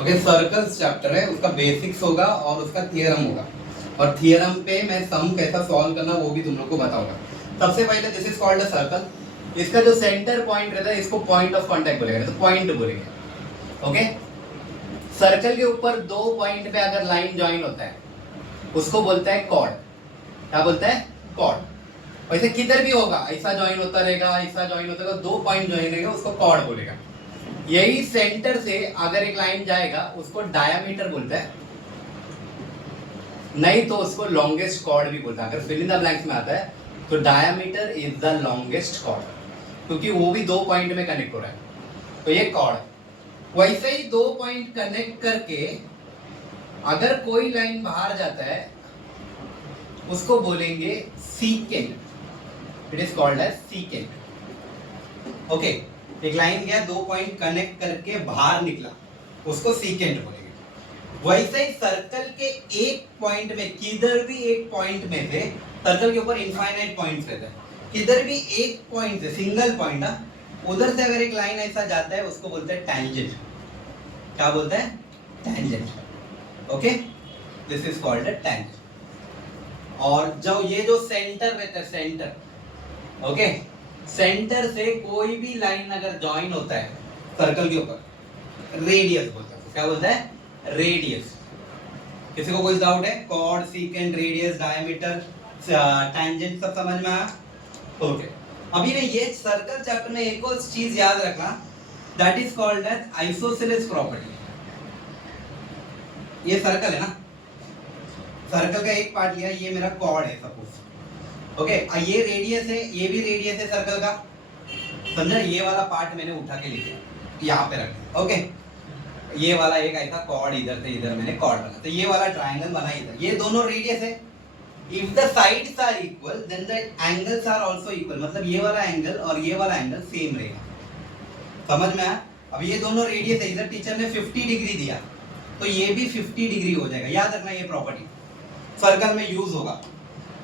Okay, circles chapter है, उसका basics होगा और उसका थियरम होगा, और थियरम पे मैं सम कैसा सॉल्व करना वो भी तुम लोग को बताऊंगा। सबसे पहले this is called a circle. इसका जो सेंटर पॉइंट रहता है इसको पॉइंट ऑफ कांटेक्ट बोलेंगे, तो पॉइंट बोलेंगे। ओके, सर्कल के ऊपर दो पॉइंट पे अगर लाइन ज्वाइन होता है उसको बोलता है कॉर्ड। क्या बोलता है? कॉर्ड। वैसे किधर भी होगा, ऐसा ज्वाइन होता रहेगा, ऐसा ज्वाइन होता रहेगा, दो पॉइंट ज्वाइन रहेगा, उसको कॉर्ड बोलेगा। यही सेंटर से अगर एक लाइन जाएगा उसको डायमीटर बोलता है, नहीं तो उसको लॉन्गेस्ट कॉर्ड भी बोलता है। अगर फिल इन द ब्लैंक्स में आता है तो diameter is the longest chord, क्योंकि वो भी दो पॉइंट में कनेक्ट हो रहा है, तो ये कॉर्ड। वैसे ही दो पॉइंट कनेक्ट करके अगर कोई लाइन बाहर जाता है उसको बोलेंगे secant. It is called as secant. Okay, एक लाइन गया, दो पॉइंट कनेक्ट करके बाहर निकला, उसको सीकेंट बोलेंगे। वैसे ही सर्कल के एक पॉइंट में, किधर भी एक पॉइंट में से, सर्कल के ऊपर इनफाइनाइट पॉइंट्स रहते हैं, किधर भी एक पॉइंट से, सिंगल पॉइंट, उधर से अगर एक लाइन ऐसा जाता है उसको बोलते हैं टैंजेंट। क्या बोलते हैं? Tangent. Okay, this is called a tangent. और जो ये जो सेंटर रहता है, सेंटर, ओके, सेंटर से कोई भी लाइन अगर ज्वाइन होता है सर्कल के ऊपर, रेडियस बोलते हैं। क्या बोलता है? रेडियस। किसी को कोई डाउट है? Chord, secant, radius, diameter, tangent सब समझ में आया? ओके, अभी ने ये सर्कल चैप्टर में एक और चीज याद रखना, that is called as isosceles property. ये सर्कल है ना, सर्कल का एक पार्ट लिया, ये मेरा कॉर्ड है सपोज। ओके, ये रेडियस है, ये भी रेडियस है सर्कल का, समझा? ये वाला पार्ट मैंने उठा के लिखा, यहाँ पे रख दिया। ओके, ये वाला एक ऐसा कॉर्ड इधर से इधर मैंने कॉर्ड बना, तो ये वाला ट्रायंगल बना इधर, ये दोनों रेडियस है। If the sides are equal then the angles are also equal, मतलब ये वाला एंगल और ये वाला एंगल सेम रहेगा। समझ में आया? अब ये दोनों रेडियस है, इधर टीचर ने 50 डिग्री दिया तो ये भी 50 डिग्री हो जाएगा। याद रखना, ये प्रॉपर्टी सर्कल में यूज होगा।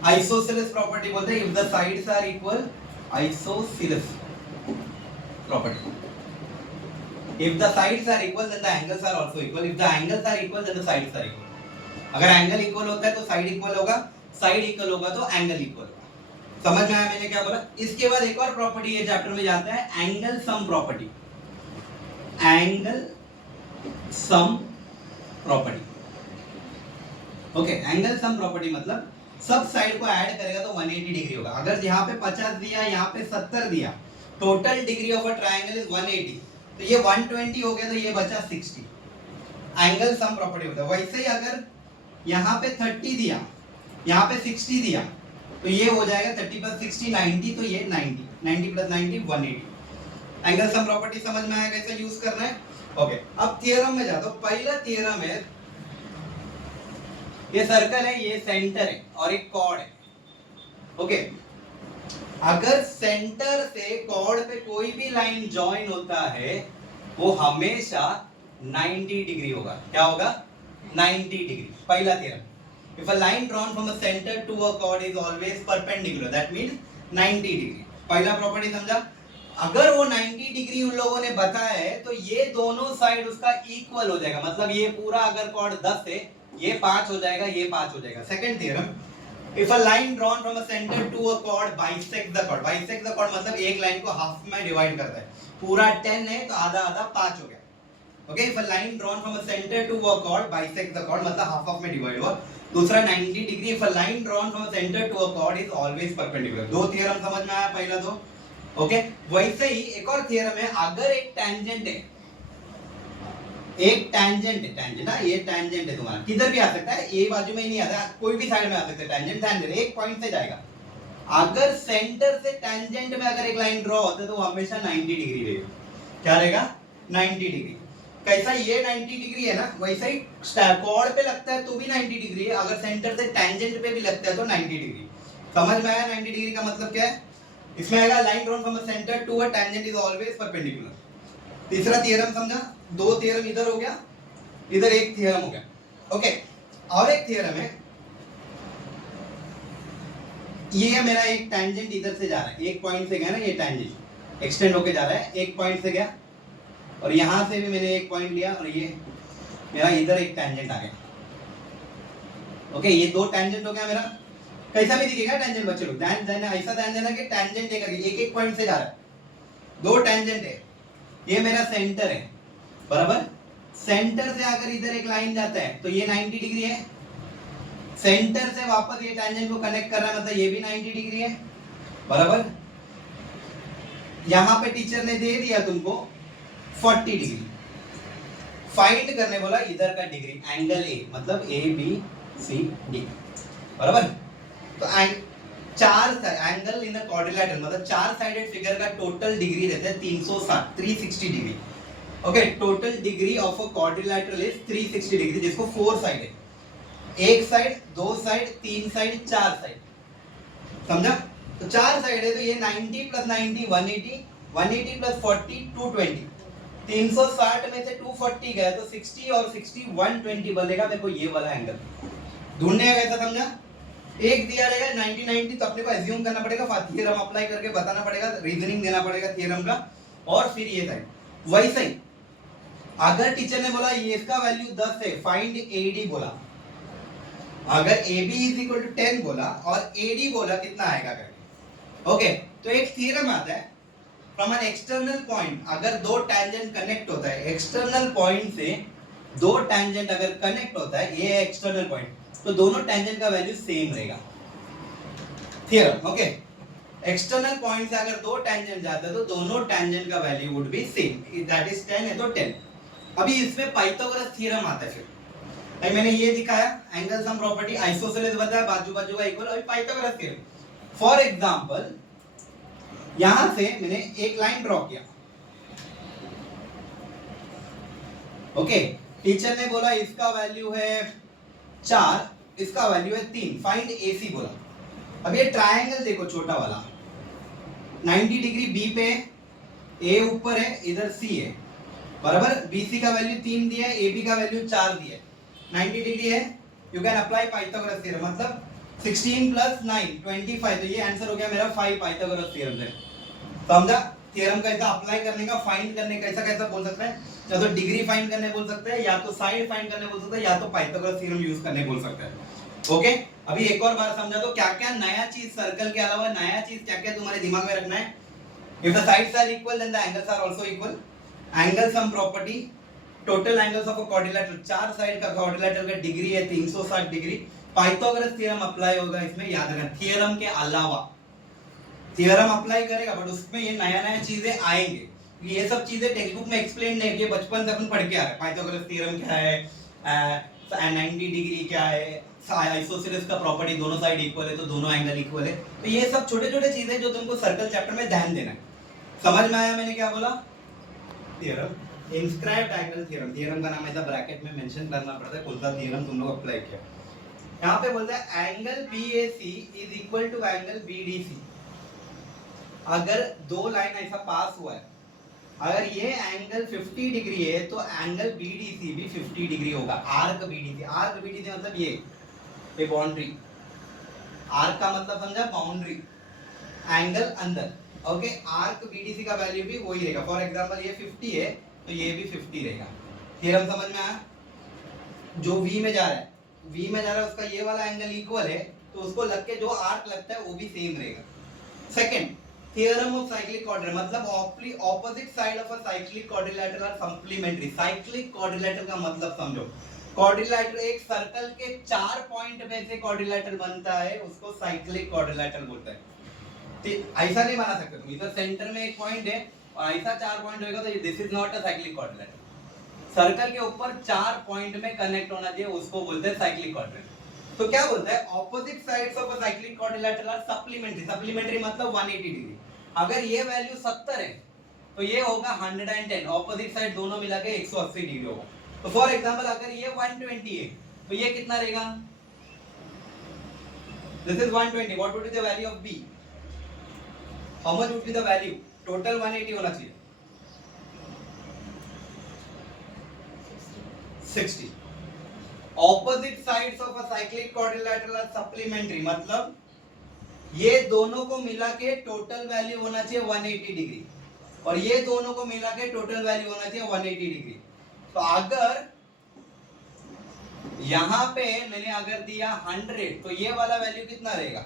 आइसोसेलेस प्रॉपर्टी बोलते हैं, if the sides are equal, isosceles property. If the sides are equal, then the angles are also equal. If the angles are equal, then the sides are equal. अगर angle equal होता है तो side equal होगा, side equal होगा तो angle equal होगा। समझ में आया मैंने क्या बोला? इसके बाद एक और प्रॉपर्टी ये चैप्टर में जाता है, angle sum property. Angle sum property. Okay, angle sum property मतलब सब साइड को ऐड करेगा तो 180 डिग्री होगा। अगर यहाँ पे 50 दिया, यहाँ पे 70 दिया, total degree of a triangle is 180, तो ये 120 हो गया, तो ये बचा 60। एंगल सम प्रॉपर्टी होता है। वैसे ही अगर यहाँ पे 30 दिया, यहाँ पे 60 दिया, तो ये हो जाएगा 30 प्लस 60 90, तो ये 90, 90 प्लस 90 180। एंगल सम प्रॉपर्टी समझ में आया कैसे यूज करना है? ओके, अब थियरम में जाता हूँ। पहला थियरम है, ये सर्कल है, ये सेंटर है और एक कॉर्ड है। ओके, अगर सेंटर से कॉर्ड पे कोई भी लाइन ज्वाइन होता है वो हमेशा 90 डिग्री होगा। क्या होगा? 90 डिग्री। पहला theorem, if a line drawn from a centre to a chord is always perpendicular, that means 90 degree. पहला प्रॉपर्टी समझा? अगर वो 90 डिग्री उन लोगों ने बताया है तो ये दोनों साइड उसका इक्वल हो जाएगा, मतलब ये पूरा अगर कॉर्ड 10 है, ये 5 हो जाएगा, ये 5 हो जाएगा। Second theorem, if a line drawn from a center to a chord bisects the chord, bisect the chord मतलब एक लाइन को हाफ में डिवाइड करता है। पूरा 10 है तो आधा आधा 5 हो गया। Okay, if a line drawn from a center to a chord bisects the chord मतलब हाफ हाफ में डिवाइड हुआ। दूसरा 90 degree, if a line drawn from a center to a chord is always perpendicular। दो theorem समझ में आया पहला दो? ओके, वैसे ही एक और थ्योरम है, अगर एक टेंजेंट है, एक टैंजेंट है, टैंजेंट ना, ये टैंजेंट है तुम्हारा, किधर भी आ सकता है, ए बाजू में ही नहीं आता, कोई भी साइड में आ सकता है। टैंजेंट टैंजेंट एक पॉइंट से जाएगा। अगर सेंटर से टैंजेंट में अगर एक लाइन ड्रॉ होता है तो वो हमेशा 90 डिग्री रहेगा। क्या रहेगा? 90 डिग्री। कैसा? ये 90 डिग्री है ना, वैसा ही कॉर्ड पे लगता है तो भी 90 डिग्री है, अगर सेंटर से टैंजेंट पे भी लगता है तो 90 डिग्री। समझ में आया 90 डिग्री का मतलब क्या है? इसमें आएगा line drawn from a centre to a tangent is always perpendicular. तीसरा थ्योरम समझा? दो थ्योरम इधर हो गया, इधर एक थ्योरम हो गया। ओके, और एक थ्योरम है, ये मेरा एक टैंजेंट इधर से जा रहा है, एक पॉइंट से गया ना, ये टैंजेंट एक्सटेंड होके जा रहा है, एक पॉइंट से गया, और यहां से भी मैंने एक पॉइंट लिया और ये मेरा इधर एक टेंजेंट आ गया। ओके, ये दो टेंजेंट हो गया मेरा। कैसा भी दिखेगा टेंजेंट बच्चे लोग, ध्यान देना, ऐसा ध्यान देना कि टेंजेंट एक एक पॉइंट से जा रहा है, दो टेंजेंट है। ये मेरा सेंटर है, बराबर। सेंटर से अगर इधर एक लाइन जाता है तो ये 90 डिग्री है, सेंटर से वापस ये टेंजेंट को कनेक्ट कर रहा है, मतलब ये भी 90 डिग्री है, बराबर। यहां पे टीचर ने दे दिया तुमको 40 डिग्री, फाइंड करने बोला इधर का डिग्री, एंगल ए, मतलब ए बी सी डी, बराबर। तो चार एंगल इन क्वाड्रिलेटरल, मतलब चार साइडेड फिगर का टोटल डिग्री रहता है 360, 360 degree. Okay, total degree of a quadrilateral is 360 degree, जिसको फोर साइड है, एक साइड, दो साइड, तीन साइड, चार साइड, समझा। तो चार साइड है, तो ये 90 प्लस 90 180, 180 प्लस 40 220, 360 में से 240 गए तो 60 और 60 120 बनेगा मेरे को ये वाला एंगल ढूंढने का। कैसा समझा, एक दिया रहेगा 90 90, तो अपने को एज्यूम करना पड़ेगा, थ्योरम अप्लाई करके बताना पड़ेगा, रीजनिंग देना पड़ेगा थ्योरम का, और फिर ये साइड। वैसे ही अगर टीचर ने बोला ये इसका वैल्यू 10 है, फाइंड एडी बोला, अगर AB इज इक्वल टू 10 बोला और AD बोला कितना आएगा करके। ओके, तो एक थ्योरम आता है, फ्रॉम एन एक्सटर्नल पॉइंट अगर दो टेंजेंट कनेक्ट होता है, एक्सटर्नल पॉइंट से दो टेंजेंट अगर कनेक्ट होता है, ये एक्सटर्नल पॉइंट, तो दोनों टेंजेंट का वैल्यू सेम रहेगा, थ्योरम। ओके, एक्सटर्नल पॉइंट से अगर दो टेंजेंट जाता है तो दोनों टेंजेंट का value would be same, that is 10 है तो 10। अभी इसमें पाइथागोरस थ्योरम आता है। फिर अभी मैंने ये दिखाया एंगल सम प्रॉपर्टी, आइसोसेलेस बताया, बाजू बाजू का इक्वल, अभी पाइथागोरस थ्योरम। फॉर एग्जांपल यहां से मैंने एक लाइन ड्रॉ किया, ओके, टीचर ने बोला इसका वैल्यू है 4, इसका वैल्यू है 3, फाइंड AC बोला। अब ये ट्रायंगल देखो छोटा वाला, 90 डिग्री बी पे, A ऊपर है, इधर C है, बराबर। BC का वैल्यू 3 दिया है, AB का वैल्यू 4 दिया है, 90 डिग्री है, you can apply Pythagoras theorem, मतलब 16 प्लस 9 25, तो ये आंसर हो गया मेरा 5 पाइथागोरस थ्योरम से। समझा थ्योरम कैसा अप्लाई करने का, फाइंड करने कैसा कैसा बोल सकते हैं, या तो डिग्री फाइंड करने बोल सकते हैं, या तो साइड फाइंड करने बोल सकते हैं, या तो पाइथागोरस थ्योरम यूज करने बोल सकते हैं। ओके, अभी एक और बार समझा दो, क्या क्या नया चीज सर्कल के अलावा नया चीज क्या क्या तुम्हारे दिमाग में रखना है। If the sides are equal then the angles are also equal, angle sum property, total angles of a quadrilateral, चार साइड का क्वाड्रिलेटरल का डिग्री है 360 डिग्री, पाइथागोरस थ्योरम अप्लाई होगा इसमें, याद रखना। थ्योरम के अलावा थ्योरम अप्लाई करेगा, बट उसमें ये नया नया चीजें आएंगे, ये सब चीजें टेक्स्ट बुक में एक्सप्लेन नहीं है, बचपन से अपन पढ़ के आ रहे हैं। पाइथागोरस थ्योरम क्या है, 90 डिग्री क्या है, आइसोसेलेस का प्रॉपर्टी, दोनों साइड इक्वल है तो दोनों एंगल इक्वल है, तो ये सब छोटे छोटे चीजें जो तुमको सर्कल चैप्टर में ध्यान देना है। समझ में आया मैंने क्या बोला, theorem, inscribed angle theorem, theorem का नाम ऐसा ब्रैकेट में मेंशन करना पड़ता है, कौन सा थ्योरम तुम लोग अप्लाई किया। यहाँ पे बोलता है angle BAC is equal to angle BDC, अगर दो लाइन ऐसा पास हुआ है, अगर ये एंगल 50 डिग्री है तो एंगल BDC भी 50 डिग्री होगा, आर्क BDC, आर्क BDC मतलब ये बाउंड्री, आर्क का मतलब समझा बाउंड्री, एंगल अंदर। ओके, आर्क BDC का वैल्यू भी वही रहेगा, फॉर एग्जांपल ये 50 है तो ये भी 50 रहेगा। थ्योरम समझ में आया, जो V में जा रहा है, V में जा रहा है उसका ये वाला एंगल इक्वल है, तो उसको लग के जो आर्क लगता है वो भी सेम रहेगा। Second, theorem of cyclic quadrilateral, मतलब opposite side of a cyclic quadrilateral are supplementary. Cyclic quadrilateral का मतलब समझो, क्वाड्रिलेटरल एक सर्कल के 4 पॉइंट में से क्वाड्रिलेटरल बनता है, उसको साइक्लिक क्वाड्रिलेटरल बोलते हैं। ऐसा नहीं बना सकते तुम, इधर सेंटर में एक पॉइंट है और ऐसा 4 पॉइंट होगा तो this is not a cyclic quadrilateral. Circle के ऊपर 4 पॉइंट में कनेक्ट होना चाहिए, उसको बोलते हैं साइक्लिक क्वाड्रिलेटरल। तो क्या बोलता है, opposite sides of a cyclic quadrilateral are supplementary, supplementary मतलब 180 डिग्री। अगर ये वैल्यू 70 है तो ये होगा 110, ऑपोजिट साइड दोनों मिला के 180 डिग्री होगा। तो फॉर एग्जांपल अगर ये 120 है तो ये कितना रहेगा, this is 120, what would be the value of B, how much would be the value, total 180 होना चाहिए, 60। Opposite sides of a cyclic quadrilateral are supplementary, मतलब ये दोनों को मिला के टोटल वैल्यू होना चाहिए 180 डिग्री, और ये दोनों को मिला के टोटल वैल्यू होना चाहिए 180 डिग्री। तो अगर यहाँ पे मैंने अगर दिया 100 तो ये वाला वैल्यू कितना रहेगा,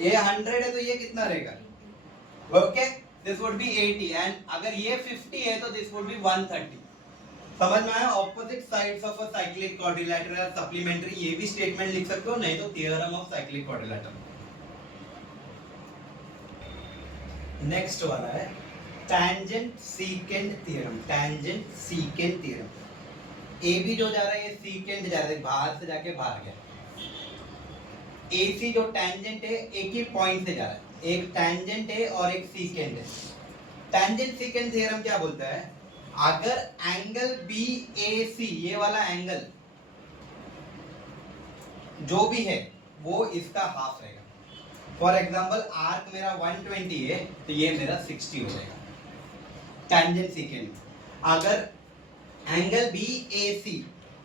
ये 100 है तो ये कितना रहेगा, okay this would be 80 and अगर ये 50 है तो दिस वुड बी 130। समझ में आया? Opposite sides of a cyclic quadrilateral या सप्लीमेंट्री, ये भी स्टेटमेंट लिख सकते हो, नहीं तो theorem of cyclic quadrilateral. Next वाला है tangent secant theorem. Tangent secant theorem, A B जो जा रहा है ये सीकेंट जा रहा है, बाहर से जाके बाहर गया। AC जो टैंजेंट है एक ही पॉइंट से जा रहा है, एक टैंजेंट है और एक सीकेंट है। टैंजेंट सीकेंट थ्योरम क्या बोलता है, अगर एंगल BAC ये वाला एंगल जो भी है वो इसका हाफ रहेगा। फॉर एग्जांपल आर्क मेरा 120 है तो ये मेरा 60 हो जाएगा टैंजेंट सीकेंट। अगर एंगल BAC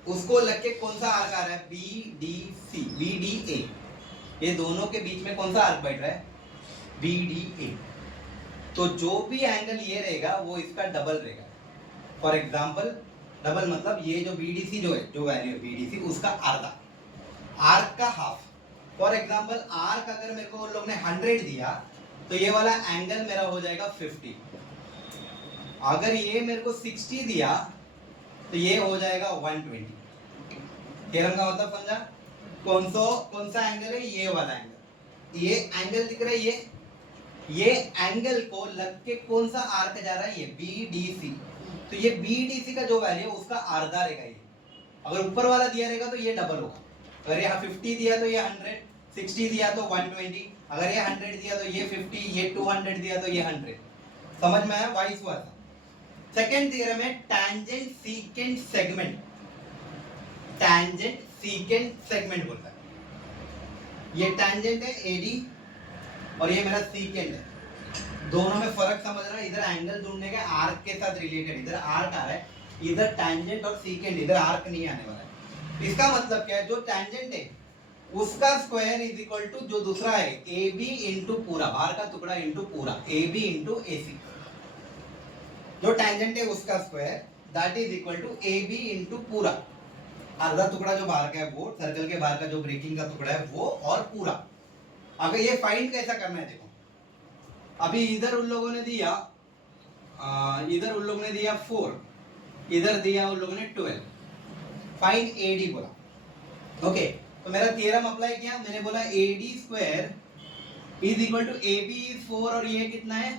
उसको लग के कौन सा आर्क आ रहा है, BDA, ये दोनों के बीच में कौन सा आर्क बैठ रहा है, BDA, तो जो भी एंगल ये रहेगा वो इसका डबल रहेगा। फॉर एग्जांपल डबल मतलब ये जो BDC जो है, जो वैल्यू है BDC उसका आधा, आर्क का हाफ। फॉर एग्जांपल आर्क अगर मेरे को उन लोग ने 100 दिया तो ये वाला एंगल मेरा हो जाएगा 50। अगर ये मेरे को 60 दिया तो ये हो जाएगा 120। थ्योरम का मतलब समझा? कौन सा एंगल है, ये वाला एंगल, ये एंगल दिख रहा है, ये एंगल को लग के कौन सा आर्क जा रहा है, ये BDC, तो ये BDC का जो वैल्यू है उसका आधा रहेगा ये। अगर ऊपर वाला दिया रहेगा तो ये डबल होगा। अगर यहाँ 50 दिया तो ये 100, 60 दिया तो 120, अगर ये 100 दिया तो ये 50, ये 200 दिया तो ये 100। समझ में आया? Vice versa. सेकेंड थ्योरम है tangent secant segment. Tangent secant segment बोलता है, ये टैंजेंट है AD और ये मेरा सीकेंट है। दोनों में फर्क समझना, इधर एंगल ढूंढने का आर्क के साथ रिलेटेड, इधर आर्क आ रहा है, इधर टैंजेंट और सीकेंट, इधर आर्क नहीं आने वाला है। इसका मतलब क्या है, जो टैंजेंट है उसका स्क्वायर इज इक्वल टू जो दूसरा है AB इंटू पूरा, बाहर का टुकड़ा इंटू पूरा, AB इंटू AC। जो टैंजेंट है उसका square that is equal to AB into पूरा, आधा टुकड़ा जो बाहर का है वो, सर्कल के बाहर का जो ब्रेकिंग का टुकड़ा है वो, और पूरा। अगर ये फाइंड कैसा करना है देखो, अभी इधर उन लोगों ने दिया इधर उन लोगों ने दिया 4, इधर दिया उन लोगों ने 12, फाइंड AD बोला। ओके तो मेरा थ्योरम अप्लाई किया, मैंने बोला AD square is equal to AB is 4 और ये कितना है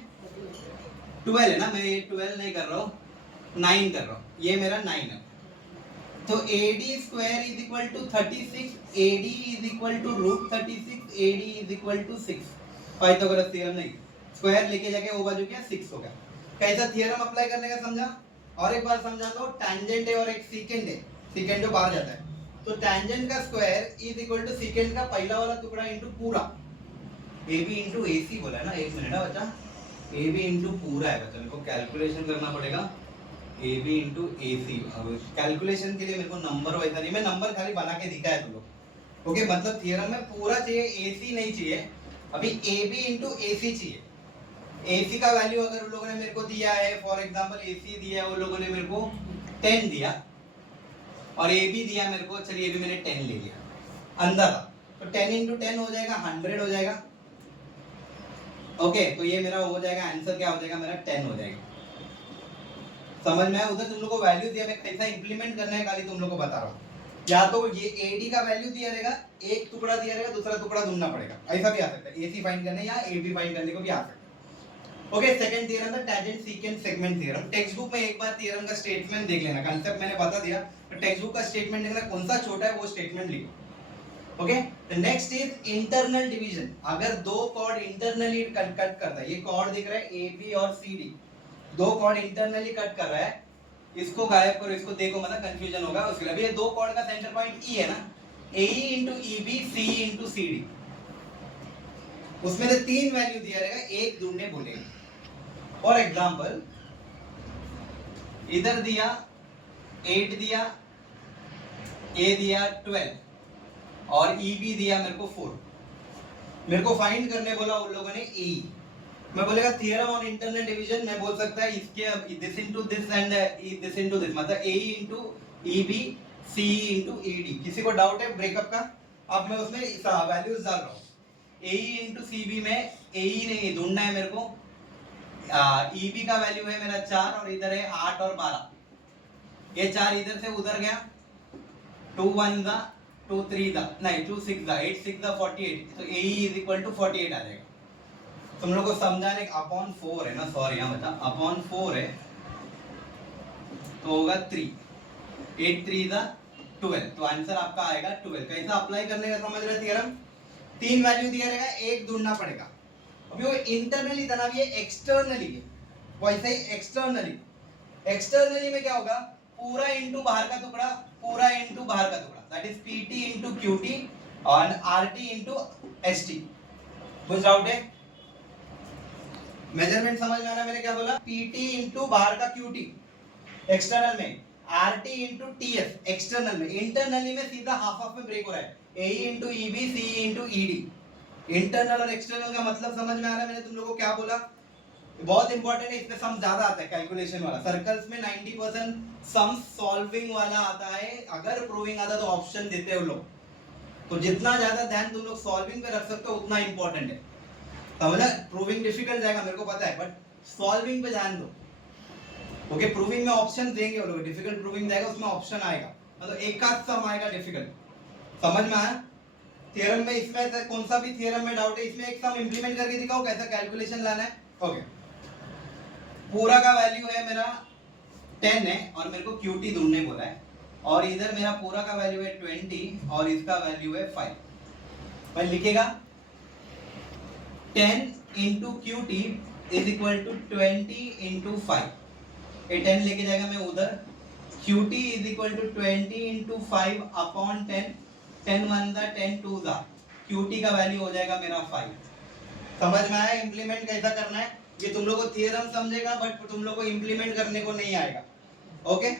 12 है ना, मैं ये 12 नहीं कर रहा हूँ 9 कर रहा हूँ, ये मेरा 9 है। तो AD square is equal to 36, AD is equal to root 36, AD is equal to 6। Pythagoras theorem नहीं, स्क्वायर लेके जाके वो बाजू क्या 6 हो गया। कैसा थ्योरम अप्लाई करने का समझा? और एक बार समझा दो, टैंजेंट है और एक सीकेंट है, सीकेंट जो बाहर जाता है, तो टैंजेंट का square is equal to secant का पहला वाला टुकड़ा इंटू पूरा, AB इंटू AC बोला है ना, एक मिनट है बच्चा, AB इंटू पूरा है बच्चा, मेरे को कैलकुलेशन करना पड़ेगा, AB इंटू AC। कैलकुलेशन के लिए मेरे को नंबर वैसा नहीं, मैं नंबर खाली बना के दिखा है तुम लोग। ओके मतलब थ्योरम में पूरा चाहिए, AC नहीं चाहिए, अभी AB इंटू AC चाहिए। AC का वैल्यू अगर उन लोगों ने मेरे को दिया है, फॉर एग्जांपल AC दिया है उन लोगों ने मेरे को 10 दिया और AB दिया मेरे को, चलिए अभी मैंने 10 ले लिया अंदर, तो 10 इंटू 10 हो जाएगा 100 हो जाएगा। ओके तो ये मेरा हो जाएगा, आंसर क्या हो जाएगा मेरा 10 हो जाएगा। समझ में आया? उधर तुम लोग को वैल्यू दिया, मैं कैसा इंप्लीमेंट करना है खाली तुम लोग को बता रहा हूँ। या तो ये AD का वैल्यू दिया रहेगा, एक टुकड़ा दिया रहेगा, दूसरा टुकड़ा ढूंढना पड़ेगा, ऐसा भी आ सकता है, AC फाइंड करने या AB फाइंड करने को भी आ सकता है। ओके सेकंड थ्योरम था tangent secant segment theorem. Text book में एक बार थ्योरम का स्टेटमेंट देख लेना, कांसेप्ट मैंने बता दिया, तो टेक्स्ट बुक का स्टेटमेंट देखना, कौन सा छोटा है वो स्टेटमेंट लिखो। Okay the next is internal division. अगर दो कॉर्ड इंटरनली कट करता है, ये कॉर्ड दिख रहा है AB और CD, दो कॉर्ड इंटरनली कट कर रहा है, इसको गायब करो, इसको देखो, मतलब कंफ्यूजन होगा उसके लिए। अभी ये दो कॉर्ड का सेंटर पॉइंट E है ना, AE into EB, CE into CD, उसमें से 3 वैल्यू दिया रहेगा, एक ढूंढने बोलेगा। फॉर एग्जांपल इधर दिया 8 दिया, A दिया 12 और EB दिया मेरे को 4। मेरे को फाइंड करने बोला उन लोगों ने AE। मैं बोलेगा थ्योरम ऑन इंटरनल डिवीजन, मैं बोल सकता है इसके this into this and this into this, मतलब AE इनटू EB, सी इंटू ई डी। किसी को डाउट है ब्रेकअप का? अब मैं उसमें वैल्यूज डाल रहा हूँ। ए इंटू सी बी में ए नहीं ढूंढना है मेरे को। ई बी का वैल्यू है मेरा 4 और इधर है 8 और 12। ये 4 इधर से उधर गया, 2 1 दा 2 3 दा नहीं 2 6 दा 8 6 दा 48, तो ए इज इक्वल टू 48 आ जाएगा। तुम लोग को समझाने अपॉन 4 है ना, सॉरी यहाँ बता अपॉन 4 है तो होगा 3, 8 3 दा 12, तो आंसर आपका आएगा 12। कैसा अप्लाई करने का समझ रहे थ्योरम? 3 वैल्यू दिया रहेगा, एक ढूंढना पड़ेगा। अभी वो इंटरनली था ना, ये एक्सटर्नली है, वैसे ही एक्सटर्नली में क्या होगा, पूरा इंटू बाहर का टुकड़ा, पूरा इंटू बाहर का टुकड़ा, that is PT into QT और आरटी इंटू एसटी। कुछ डाउट है? मेजरमेंट समझ में आ रहा है मैंने क्या बोला? पीटी इंटू बाहर का क्यूटी एक्सटर्नल में, आरटी इंटू टीएफ एक्सटर्नल में, इंटरनली में सीधा हाफ हाफ में ब्रेक हो रहा है, ए इंटू ईबी सी इंटू ईडी। इंटरनल और एक्सटर्नल का मतलब समझ में आ रहा है मैंने तुम लोगों को क्या बोला? बहुत इंपॉर्टेंट है, इसमें सम ज्यादा आता है कैलकुलेशन वाला। सर्कल्स में 90% सम सॉल्विंग वाला आता है, अगर प्रूविंग आता तो ऑप्शन देते हो लोग, तो जितना ज्यादा ध्यान तुम लोग सॉल्विंग पे रख सकते हो उतना इंपॉर्टेंट है, समझा? प्रूविंग डिफिकल्ट जाएगा मेरे को पता है, बट सॉल्विंग पे ध्यान दो। ओके, प्रूविंग में ऑप्शन देंगे वो लोग, डिफिकल्ट प्रूविंग जाएगा उसमें ऑप्शन आएगा, मतलब एक का सम आएगा डिफिकल्ट। समझ में आया? थ्योरम में इसमें कौन सा भी थ्योरम में डाउट है, इसमें एक सम इंप्लीमेंट करके दिखाओ कैसा कैलकुलेशन लाना है। ओके, पूरा का वैल्यू है मेरा 10 है और मेरे को क्यूटी ढूंढने बोला है, और इधर मेरा पूरा का वैल्यू है 20 और इसका वैल्यू है 5। मैं लिखेगा 10 into QT is equal to 20 into 5। ये 10 लेके जाएगा मैं उधर, QT is equal to 20 into 5 upon 10, 10 1 दा 10 2 दा, QT का वैल्यू हो जाएगा मेरा 5। समझ में आया इंप्लीमेंट कैसा करना है? ये तुम लोग को थ्योरम समझेगा बट तुम लोग को इंप्लीमेंट करने को नहीं आएगा। ओके।